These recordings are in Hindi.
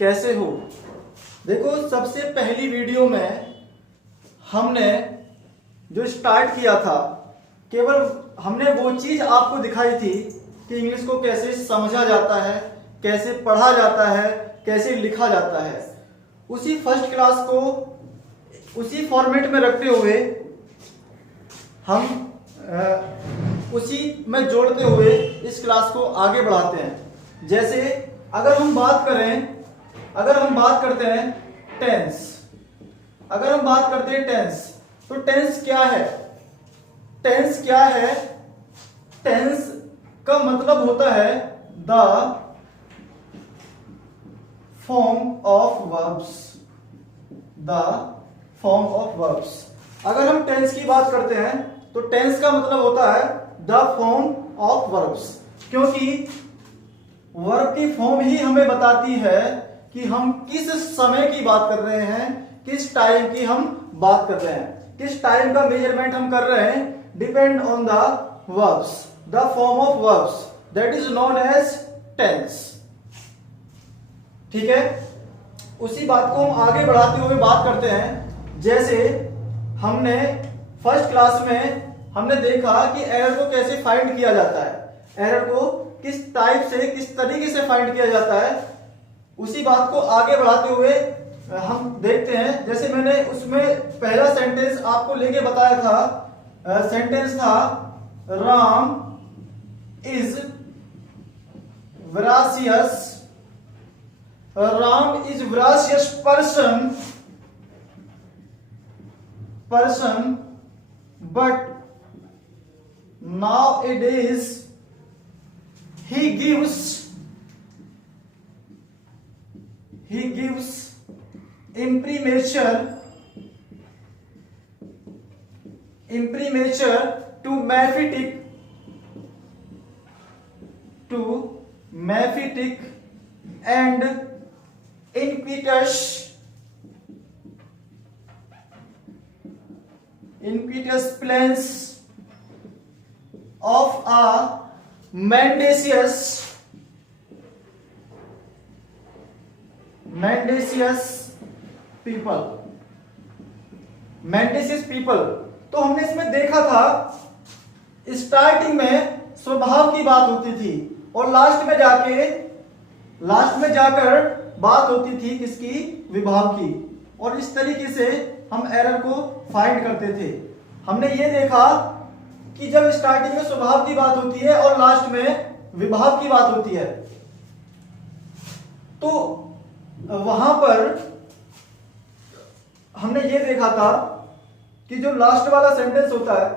कैसे हो। देखो, सबसे पहली वीडियो में हमने जो स्टार्ट किया था, केवल हमने वो चीज आपको दिखाई थी कि इंग्लिश को कैसे समझा जाता है, कैसे पढ़ा जाता है, कैसे लिखा जाता है। उसी फर्स्ट क्लास को उसी फॉर्मेट में रखते हुए हम उसी में जोड़ते हुए इस क्लास को आगे बढ़ाते हैं। जैसे अगर हम बात करते हैं टेंस, तो टेंस क्या है? टेंस का मतलब होता है द फॉर्म ऑफ वर्ब्स। अगर हम टेंस की बात करते हैं तो टेंस का मतलब होता है द फॉर्म ऑफ वर्ब्स, क्योंकि वर्ब की फॉर्म ही हमें बताती है कि हम किस समय की बात कर रहे हैं, किस टाइम की हम बात कर रहे हैं, किस टाइम का मेजरमेंट हम कर रहे हैं। Depend on the verbs, the form of verbs, that is known as tense. ठीक है, उसी बात को हम आगे बढ़ाते हुए बात करते हैं। जैसे हमने फर्स्ट क्लास में हमने देखा कि एरर को कैसे फाइंड किया जाता है, एरर को किस टाइप से, किस तरीके से फाइंड किया जाता है। उसी बात को आगे बढ़ाते हुए हम देखते हैं। जैसे मैंने उसमें पहला सेंटेंस आपको लेके बताया था, सेंटेंस था Ram is voracious, Ram is voracious person, but nowadays he gives imprimatur to mephitic and impetus plans of a mendacious people। तो हमने इसमें देखा था स्टार्टिंग में स्वभाव की बात होती थी और लास्ट में जाकर बात होती थी किसकी? विभाव की। और इस तरीके से हम एरर को फाइंड करते थे। हमने ये देखा कि जब स्टार्टिंग में स्वभाव की बात होती है और लास्ट में विभाव की बात होती है, तो वहां पर हमने ये देखा था कि जो लास्ट वाला सेंटेंस होता है,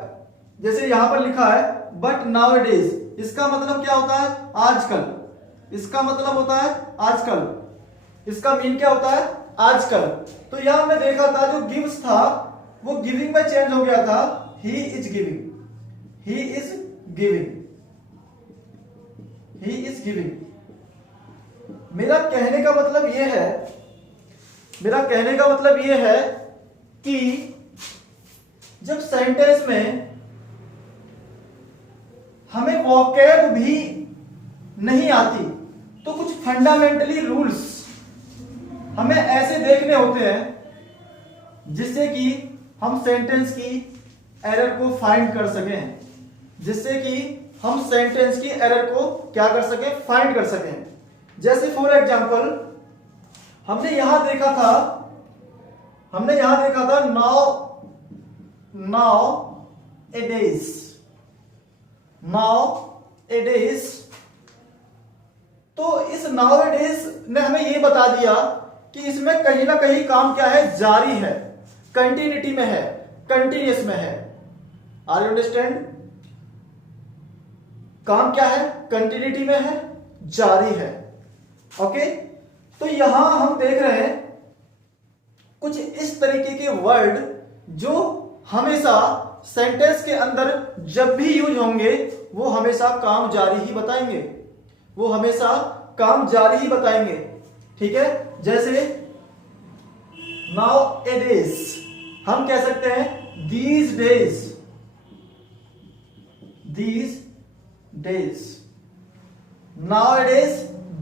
जैसे यहां पर लिखा है बट नाउअडेज, इसका मतलब क्या होता है? आजकल। इसका मतलब होता है आजकल, इसका मीन क्या होता है? आजकल। तो यहां हमने देखा था जो गिव्स था वो गिविंग में चेंज हो गया था, ही इज गिविंग। मेरा कहने का मतलब यह है कि जब सेंटेंस में हमें वोकैब भी नहीं आती तो कुछ फंडामेंटली रूल्स हमें ऐसे देखने होते हैं जिससे कि हम सेंटेंस की एरर को फाइंड कर सकें, फाइंड कर सकें। जैसे फॉर एग्जांपल हमने यहां देखा था नाउ ए डेज। तो इस नाउ ए डेज ने हमें यह बता दिया कि इसमें कहीं ना कहीं काम क्या है? जारी है, कंटिन्यूटी में है, कंटिन्यूअस में है। Are you understand? काम क्या है? कंटिन्यूटी में है, जारी है। ओके, तो यहां हम देख रहे हैं कुछ इस तरीके के वर्ड जो हमेशा सेंटेंस के अंदर जब भी यूज होंगे वो हमेशा काम जारी ही बताएंगे। ठीक है, जैसे नाउ ए डेज हम कह सकते हैं these days. Now A days,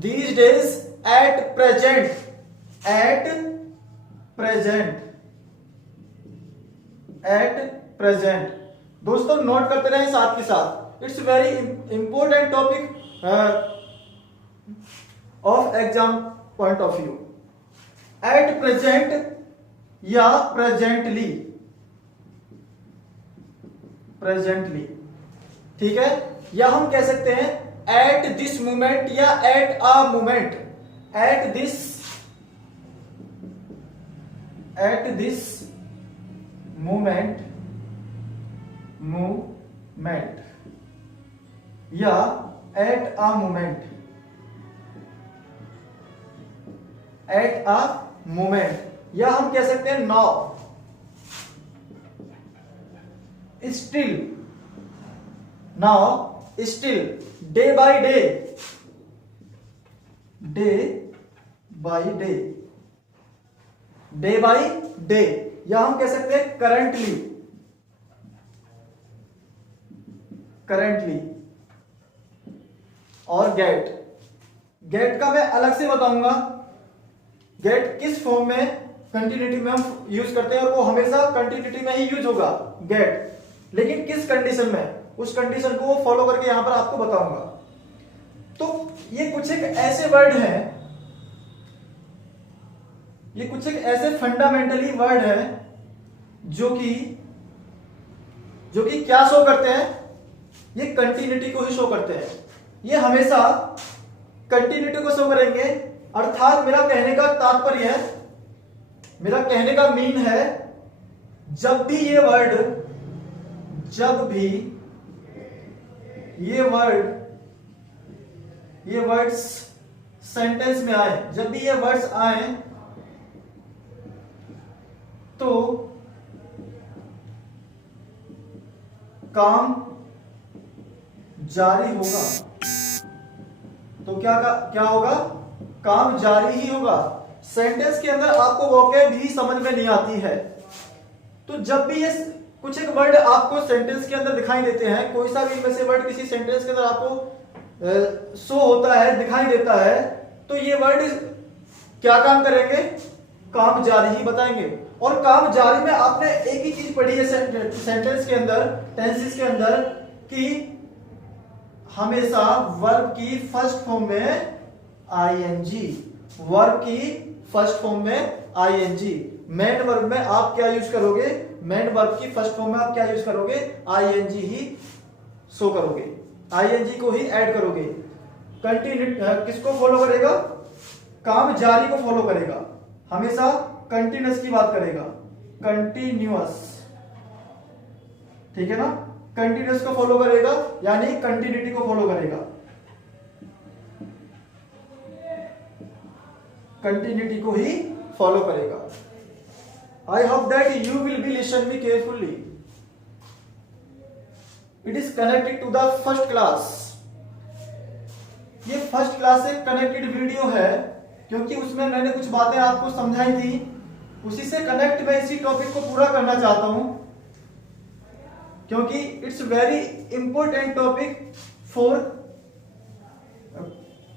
these days, at present, at present. दोस्तों नोट करते रहें साथ के साथ, it's very important topic of exam point of view. At present या प्रेजेंटली, ठीक है, या हम कह सकते हैं एट दिस मोमेंट या at a moment. Eight this moment या एट अ मोमेंट, या हम कह सकते हैं now, still, day by day, या हम कह सकते हैं करंटली, और गेट का मैं अलग से बताऊंगा। गेट किस फॉर्म में कंटिन्यूटी में हम यूज करते हैं, और वो हमेशा कंटिन्यूटी में ही यूज होगा गेट, लेकिन किस कंडीशन में, उस कंडीशन को वो फॉलो करके यहां पर आपको बताऊंगा। तो ये कुछ एक ऐसे वर्ड हैं, ये कुछ एक ऐसे फंडामेंटली वर्ड है जो कि क्या शो करते हैं, ये कंटिन्यूटी को ही शो करते हैं। ये हमेशा कंटिन्यूटी को शो करेंगे, अर्थात मेरा कहने का तात्पर्य है, मेरा कहने का मीन है, जब भी ये वर्ड्स सेंटेंस में आए, जब भी ये वर्ड्स आए तो काम जारी होगा। तो क्या होगा, काम जारी ही होगा। सेंटेंस के अंदर आपको वोकैब भी समझ में नहीं आती है, तो जब भी ये कुछ एक वर्ड आपको सेंटेंस के अंदर दिखाई देते हैं, कोई सा भी इनमें से वर्ड किसी सेंटेंस के अंदर आपको शो होता है, दिखाई देता है, तो ये वर्ड क्या काम करेंगे, काम जारी ही बताएंगे। और काम जारी में आपने एक ही चीज पढ़ी है सेंटेंस के अंदर, टेंसेस के अंदर, कि हमेशा वर्ब की फर्स्ट फॉर्म में आईएनजी, वर्ब की फर्स्ट फॉर्म में आईएनजी। मेन वर्ब में आप क्या यूज करोगे, मेन वर्ब की फर्स्ट फॉर्म में आप क्या यूज करोगे, आईएनजी ही शो करोगे, आईएनजी को ही ऐड करोगे। कंटिन्यू किसको फॉलो करेगा, काम जारी को फॉलो करेगा, हमेशा कंटिन्यूअस की बात करेगा, कंटिन्यूअस, ठीक है ना, कंटिन्यूअस को फॉलो करेगा, यानी कंटिन्यूटी को फॉलो करेगा, कंटिन्यूटी को ही फॉलो करेगा। I hope that you will be listen me carefully. It is connected to the first class. ये फर्स्ट क्लास से कनेक्टेड वीडियो है, क्योंकि उसमें मैंने कुछ बातें आपको समझाई थी, उसी से कनेक्ट मैं इसी टॉपिक को पूरा करना चाहता हूं, क्योंकि it's very important topic for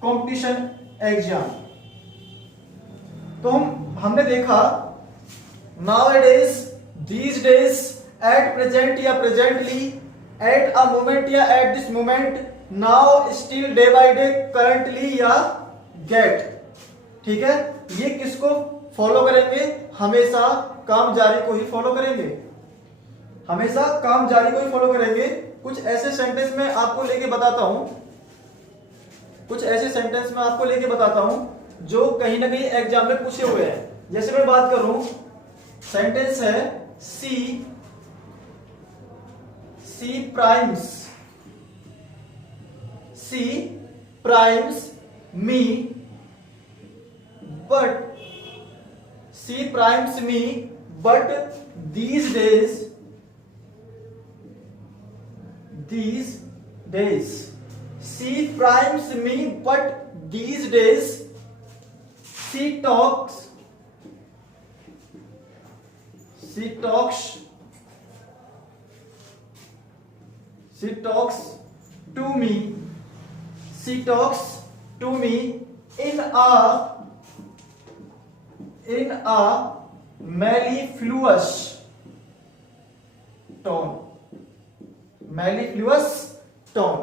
competition exam. तो हमने देखा nowadays, these days, at present या प्रेजेंटली, एट अ मोमेंट या eight this moment, now, still, day by day, currently या गेट, ठीक है। ये किसको फॉलो करेंगे, हमेशा काम जारी को ही फॉलो करेंगे, हमेशा काम जारी को ही फॉलो करेंगे। कुछ ऐसे सेंटेंस में आपको लेके बताता हूं, कुछ ऐसे सेंटेंस में आपको लेके बताता हूं जो कहीं ना कहीं एग्जाम में पूछे हुए हैं। जैसे मैं बात करूं, सेंटेंस है she primes me but these days she primes me, but these days she talks to me in a in a mellifluous tone, mellifluous tone।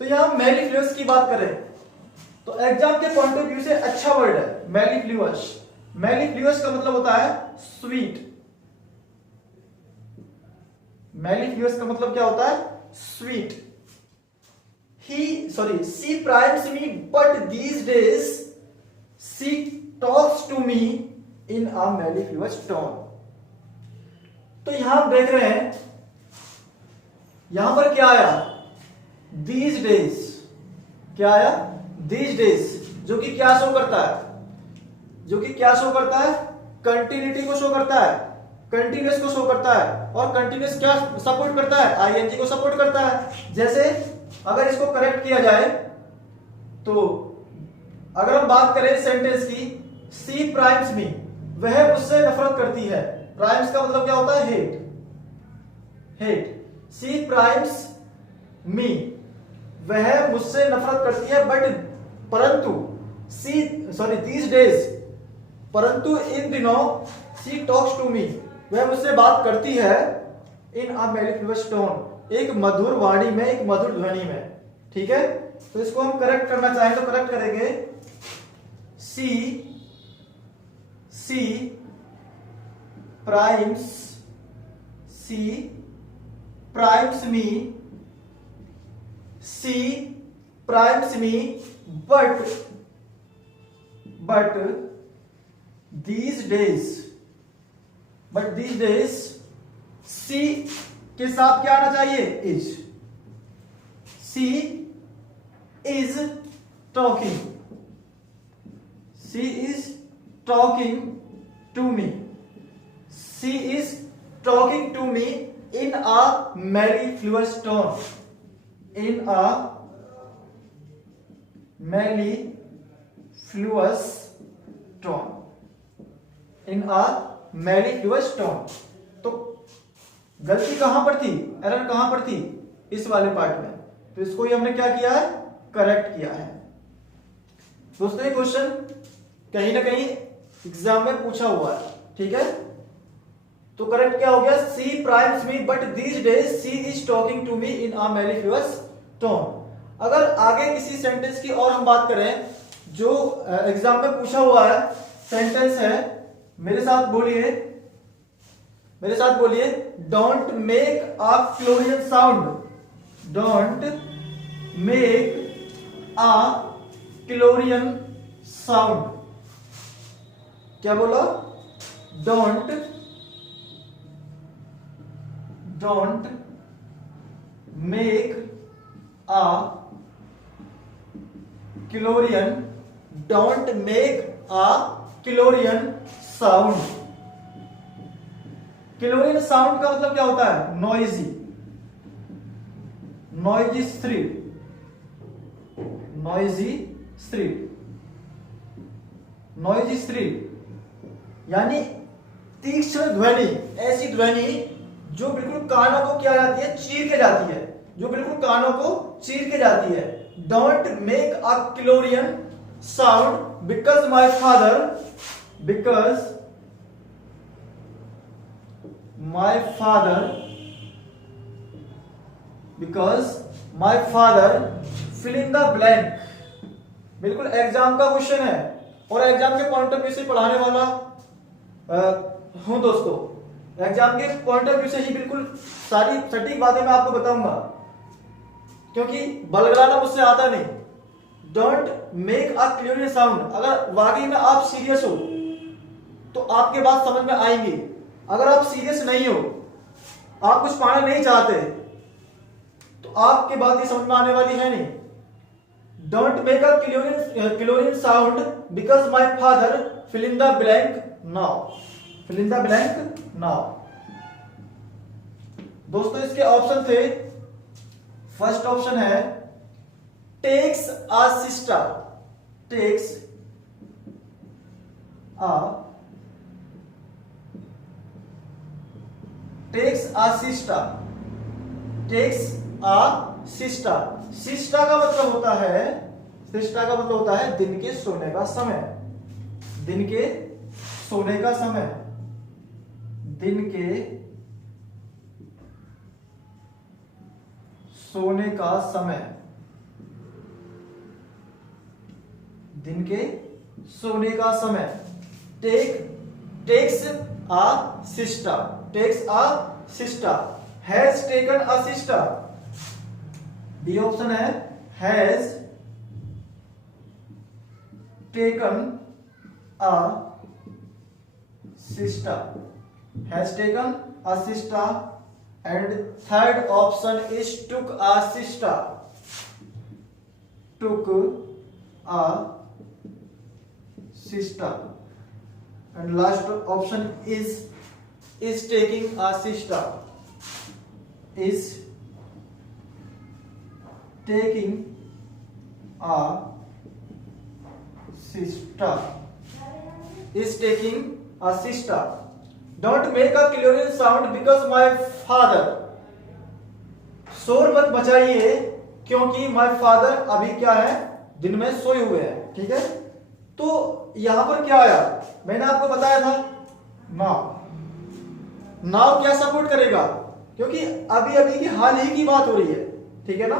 तो यहां mellifluous की बात करें तो एग्जाम के पॉइंट ऑफ व्यू से अच्छा वर्ड है mellifluous। mellifluous का मतलब होता है स्वीट। mellifluous का मतलब क्या होता है? Sweet. She primes me, but these days she talks to me in a mellifluous tone। तो यहां आप देख रहे हैं, यहां पर क्या आया? These days। क्या आया? These days, जो कि क्या शो करता है? जो कि क्या शो करता है? कंटिन्यूटी को शो करता है, कंटिन्यूस को शो करता है। और कंटिन्यूस क्या सपोर्ट करता है? आईएनजी को सपोर्ट करता है। जैसे अगर इसको करेक्ट किया जाए तो अगर हम बात करें सेंटेंस की, सी प्राइम्स मी, वह मुझसे नफरत करती है। प्राइम्स का मतलब क्या होता है? हेट। हेट। सी प्राइम्स मी, वह मुझसे नफरत करती है, बट परंतु दीज डेज, परंतु इन दिनों सी टॉक्स टू मी, वह मुझसे बात करती है इन अ mellifluous टोन, एक मधुर वाणी में, एक मधुर ध्वनि में। ठीक है, तो इसको हम करेक्ट करना चाहें तो करेक्ट करेंगे, she primes me, but these days she के साथ क्या आना चाहिए? Is. She is talking to me, she is talking to me in a mellifluous tone, in a mellifluous tone, in a mellifluous tone। तो गलती कहां पर थी? एरर कहां पर थी? इस वाले पार्ट में। तो इसको ही हमने क्या किया है? करेक्ट किया है। दोस्तों ये क्वेश्चन कहीं ना कहीं एग्जाम में पूछा हुआ है। ठीक है, तो करेक्ट क्या हो गया? She primes me, but these days she is talking to me in a mellifluous tone. अगर आगे किसी सेंटेंस की और हम बात करें जो एग्जाम में पूछा हुआ है सेंटेंस है, मेरे साथ बोलिए, don't make a clarion sound, don't make a clarion sound. क्या बोला? Don't make a clarion, don't make a clarion sound. Clarion sound का मतलब क्या होता है? नॉइजी स्ट्रीट, यानी तीक्ष्ण ध्वनि, ऐसी ध्वनि जो बिल्कुल कानों को क्या जाती है? चीर के जाती है, जो बिल्कुल कानों को चीर के जाती है। Don't make a clarion sound because my father fill in the blank. बिल्कुल एग्जाम का क्वेश्चन है और एग्जाम के पॉइंट ऑफ व्यू से पढ़ाने वाला हूं दोस्तों। एग्जाम के पॉइंट ऑफ व्यू से ही बिल्कुल सारी सटीक बातें मैं आपको बताऊंगा, क्योंकि बलगलाना मुझसे आता नहीं। Don't make a clear sound, अगर वाकई में आप सीरियस हो तो आपके बात समझ में आएंगी। अगर आप सीरियस नहीं हो, आप कुछ पाना नहीं चाहते, तो आपके बात ही समझ में आने वाली है नहीं। Don't make a clear sound because my father fill in the blank now। दोस्तों इसके ऑप्शन थे, फर्स्ट ऑप्शन है takes a sister, takes a sister का मतलब होता है दिन के सोने का समय, दिन के सोने का समय, दिन के सोने का समय, दिन के सोने का समय। Takes a sister, takes a sister, has taken a sister. B option है has taken a sister, has taken a sister, and third option is took a sister, took a sister, and last option is taking a sister, is taking a sister, is taking a sister. Don't make a clearing sound because my father, शोर मत मचाइए क्योंकि my father अभी क्या है, दिन में सोए हुए हैं। ठीक है, तो यहां पर क्या आया, मैंने आपको बताया था नाउ क्या सपोर्ट करेगा, क्योंकि अभी अभी की हाल ही की बात हो रही है। ठीक है ना,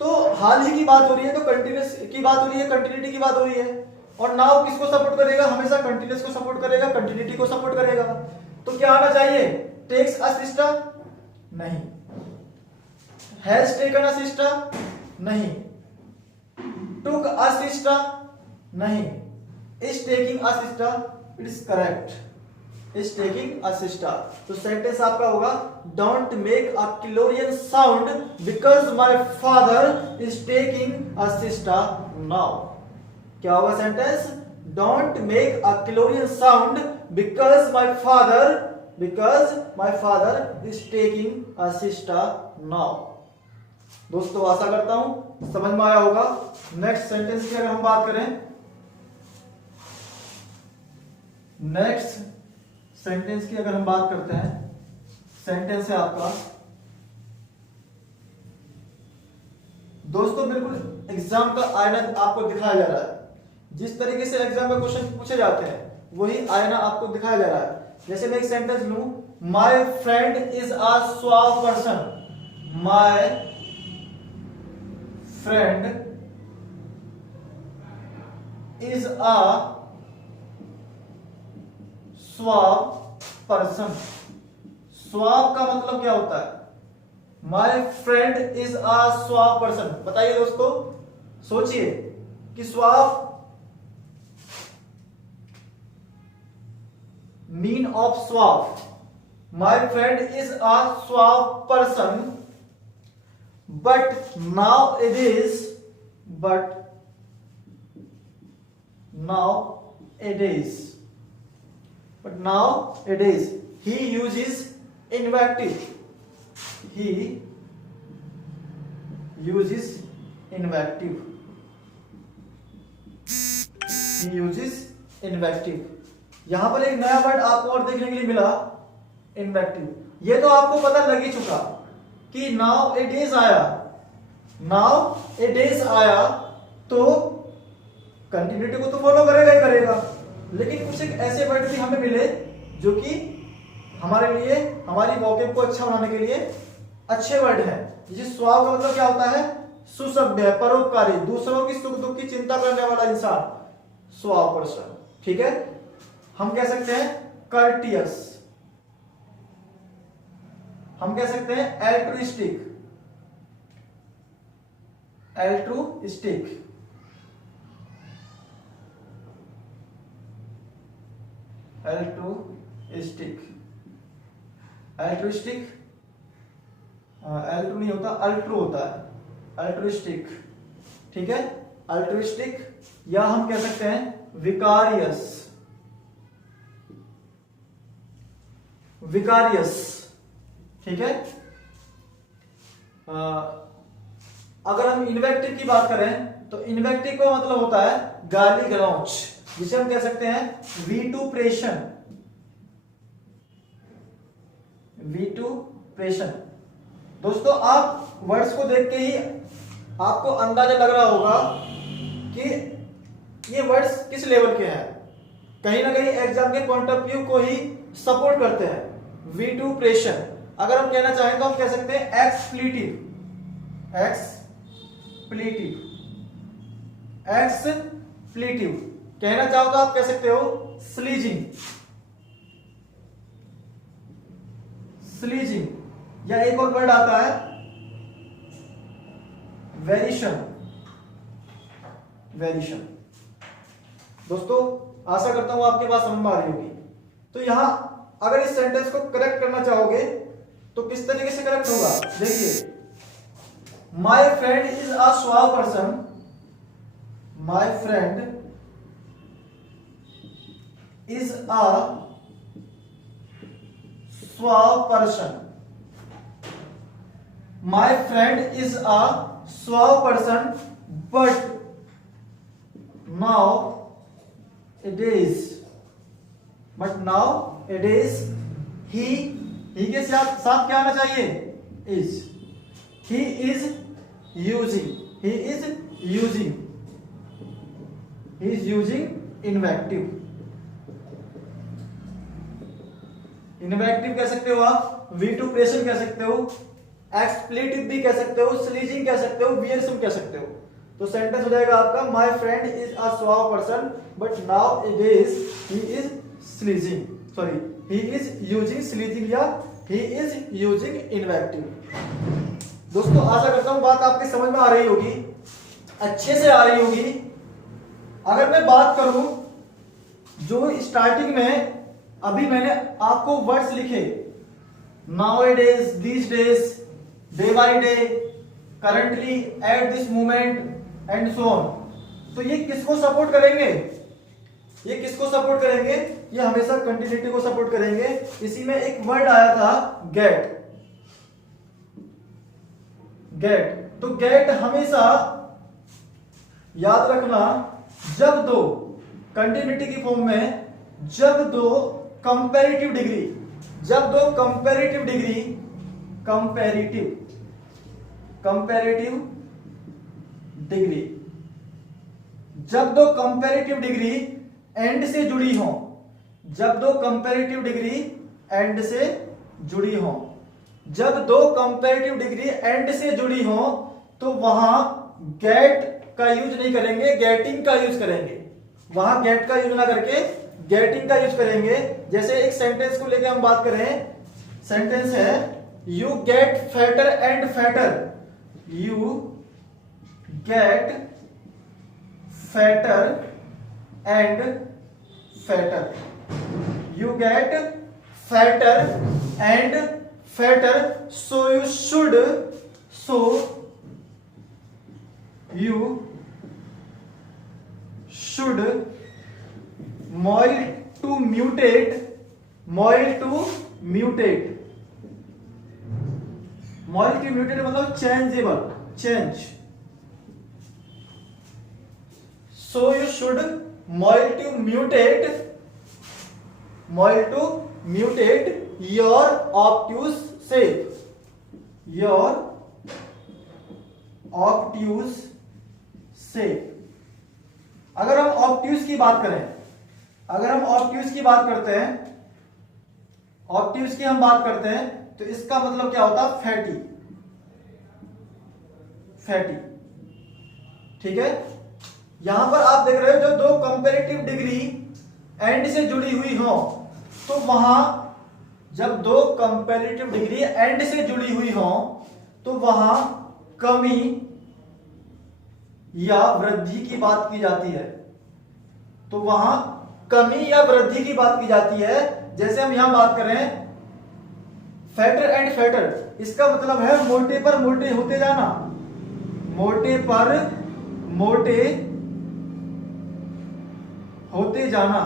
तो हाल ही की बात हो रही है, तो कंटिन्यूस की बात हो रही है, कंटिन्यूटी की बात हो रही है। और नाउ किसको सपोर्ट करेगा, हमेशा कंटिन्यूस को सपोर्ट करेगा, कंटिन्यूटी को सपोर्ट करेगा। तो क्या आना चाहिए, टेक्स अ सिस्टर, नहीं। हैज टेकन अ सिस्टर, नहीं। टुक अ सिस्टर, नहीं। Is taking a sister, it is correct, is taking a sister. तो सेंटेंस आपका होगा don't make a clarion sound because my father is taking a sister now. क्या होगा सेंटेंस, don't make a clarion sound because my father is taking a sister now. दोस्तों आशा करता हूं समझ में आया होगा। नेक्स्ट सेंटेंस की अगर हम बात करें, नेक्स्ट सेंटेंस की अगर हम बात करते हैं, सेंटेंस है आपका दोस्तों बिल्कुल एग्जाम का आईना आपको दिखाया जा रहा है। जिस तरीके से एग्जाम में क्वेश्चन पूछे जाते हैं वही आईना आपको दिखाया जा रहा है। जैसे मैं एक सेंटेंस लूं, my friend is a suave person, my friend is a suave person. Suave का मतलब क्या होता है, my friend is a suave person. बताइए दोस्तों, सोचिए कि suave mean of suave, my friend is a suave person, but nowadays he uses invective, he uses invective। यहां पर एक नया वर्ड आपको और देखने के लिए मिला, इन्वेक्टिव। ये तो आपको पता लग ही चुका कि नाउ ए डेज आया, तो कंटिन्यूटी को तो फॉलो करेगा ही करेगा, लेकिन कुछ एक ऐसे वर्ड भी हमें मिले जो कि हमारे लिए, हमारी वोकैब को अच्छा बनाने के लिए अच्छे वर्ड हैं। जिस स्वाव का मतलब क्या होता है, सुसभ्य, परोपकारी, दूसरों की सुख दुख की चिंता करने वाला इंसान, स्वाव पर्सन। ठीक है, हम कह सकते हैं कर्टियस, हम कह सकते हैं एल्ट्रुइस्टिक, एल्ट्रू नहीं होता, अल्ट्रू होता है, अल्ट्रुइस्टिक। ठीक है, अल्ट्रुइस्टिक, या हम कह सकते हैं विकारियस, ठीक है। अगर हम इन्वेक्टिव की बात करें तो इन्वेक्टिव का मतलब होता है गाली गलौच, जिसे हम कह सकते हैं वीटुप्रेशन, दोस्तों आप वर्ड्स को देख के ही आपको अंदाजा लग रहा होगा कि ये वर्ड्स किस लेवल के हैं। कहीं ना कहीं एग्जाम के पॉइंट ऑफ व्यू को ही सपोर्ट करते हैं। विटुप्रेशन अगर हम कहना चाहें तो हम कह सकते हैं एक्सप्लीटिव, एक्सप्लीटिव कहना चाहो तो आप कह सकते हो स्लीजिंग, स्लीजिंग, या एक और वर्ड आता है वेरिशन, वेरिशन। दोस्तों आशा करता हूं आपके पास समझ में आ रही होगी। तो यहां अगर इस सेंटेंस को करेक्ट करना चाहोगे तो किस तरीके से करेक्ट होगा, देखिए, my friend is a suave person, my friend is a suave person, my friend is a suave person but now it is, but now it is he के साथ क्या आना चाहिए, is, he is using, he is using invective, इन्वेक्टिव कह सकते हो आप, विटुप्रेशन कह सकते हो, एक्सप्लेटिव भी कह सकते हो, स्लीजिंग कह सकते हो, वियरसम कह सकते हो। तो सेंटेंस हो जाएगा आपका my friend is a suave person but now it is he is sledging, sorry he is using sledging या ही इज यूजिंग इन्वेक्टिव। दोस्तों आशा करता हूं बात आपकी समझ में आ रही होगी, अच्छे से आ रही होगी। अगर मैं बात करूं जो स्टार्टिंग में अभी मैंने आपको वर्ड्स लिखे, nowadays, these days, day by day, currently, at this moment and so on, तो ये किसको सपोर्ट करेंगे, ये किसको सपोर्ट करेंगे, ये हमेशा कंटिन्यूटी को सपोर्ट करेंगे। इसी में एक वर्ड आया था गेट, गेट, तो गेट हमेशा याद रखना जब दो कंटिन्यूटी की फॉर्म में, जब दो कंपैरेटिव डिग्री, जब दो कंपैरेटिव डिग्री, कंपैरेटिव डिग्री, जब दो कंपैरेटिव डिग्री एंड से जुड़ी हो, जब दो कंपैरेटिव डिग्री एंड से जुड़ी हो, जब दो कंपैरेटिव डिग्री एंड से जुड़ी हो तो वहां गेट का यूज नहीं करेंगे, गेटिंग का यूज करेंगे। वहां गेट का यूज ना करके गेटिंग का यूज करेंगे। जैसे एक सेंटेंस को लेकर हम बात करें, सेंटेंस है you get fatter and fatter, you get fatter and fatter, you get fatter and fatter, so you should moil to mutate, मतलब changeable, change, so you should moil to mutate your obtuse shape, your obtuse shape। अगर हम ऑब्ट्यूज की बात करें, अगर हम ऑब्ट्यूज की बात करते हैं, ऑब्ट्यूज की हम बात करते हैं तो इसका मतलब क्या होता है, फैटी, फैटी, ठीक है। यहां पर आप देख रहे हो जो दो कंपैरेटिव डिग्री एंड से जुड़ी हुई हो, तो वहां जब दो कंपैरेटिव डिग्री एंड से जुड़ी हुई हो तो वहां कमी या वृद्धि की बात की जाती है, तो वहां कमी या वृद्धि की बात की जाती है। जैसे हम यहां बात करें फैटर एंड फैटर, इसका मतलब है मोटे पर मोटे होते जाना, मोटे पर मोटे होते जाना,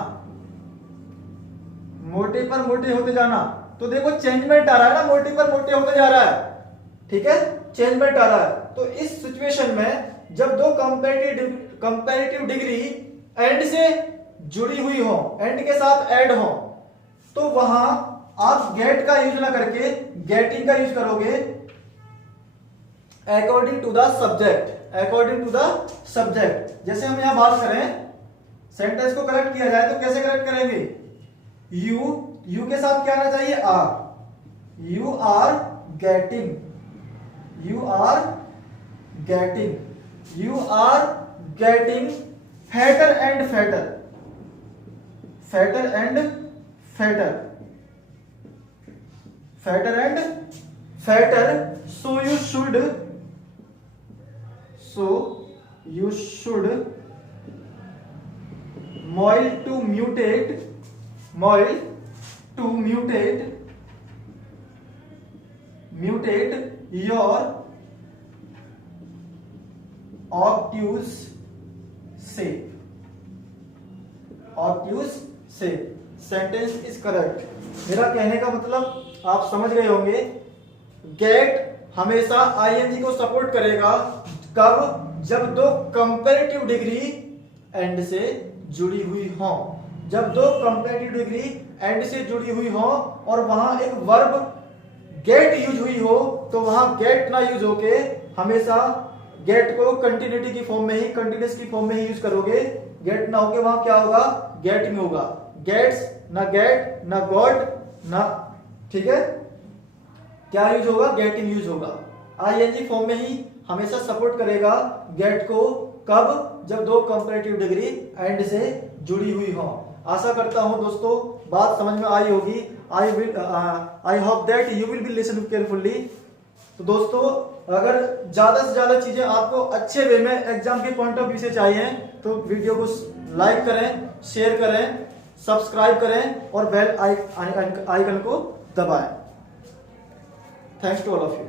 मोटे पर मोटे होते जाना। तो देखो चेंजमेंट आ रहा है ना, मोटे पर मोटे होते जा रहा है, ठीक है, चेंजमेंट आ रहा है। तो इस सिचुएशन में जब दो कंपैरेटिव डिग्री एंड से जुड़ी हुई हो, एंड के साथ ऐड हो, तो वहां आप गेट का यूज ना करके गेटिंग का यूज करोगे according to the subject, according to the subject. जैसे हम यहां बात करें सेंटेंस को करेक्ट किया जाए तो कैसे करेक्ट करेंगे? यू के साथ क्या आना चाहिए? Are. You are getting, you are getting, you are getting fatter and fatter, fatter and fatter, fatter and fatter. So you should moil to mutate, moil to mutate your obtuse shape, obtuse shape। Sentence is correct. मेरा कहने का मतलब आप समझ गए होंगे। गेट हमेशा आईएनजी को सपोर्ट करेगा कब? जब दो कंपैरेटिव डिग्री एंड से जुड़ी हुई हो, जब दो कंपैरेटिव डिग्री एंड से जुड़ी हुई हो और वहां एक वर्ब गेट यूज हुई हो, तो वहां गेट ना यूज होके हमेशा गेट को कंटिन्यूटी की फॉर्म में ही, कंटिन्यूस की फॉर्म में ही यूज करोगे। गेट ना होके वहां क्या होगा? गेटिंग होगा। गेट्स ना गेट ना गॉट ना, ठीक है, क्या यूज होगा? गेटिंग यूज होगा। आईएनजी फॉर्म में ही हमेशा सपोर्ट करेगा गेट को कब? जब दो कंपैरेटिव डिग्री एंड से जुड़ी हुई हो। आशा करता हूं दोस्तों बात समझ में आई होगी। आई hope that you will be listen carefully. तो दोस्तों अगर ज्यादा से ज्यादा चीजें आपको अच्छे वे में एग्जाम के पॉइंट ऑफ व्यू से चाहिए तो वीडियो को लाइक करें, शेयर करें, सब्सक्राइब करें और बेल आइकन को दबाएं। Thanks to all of you.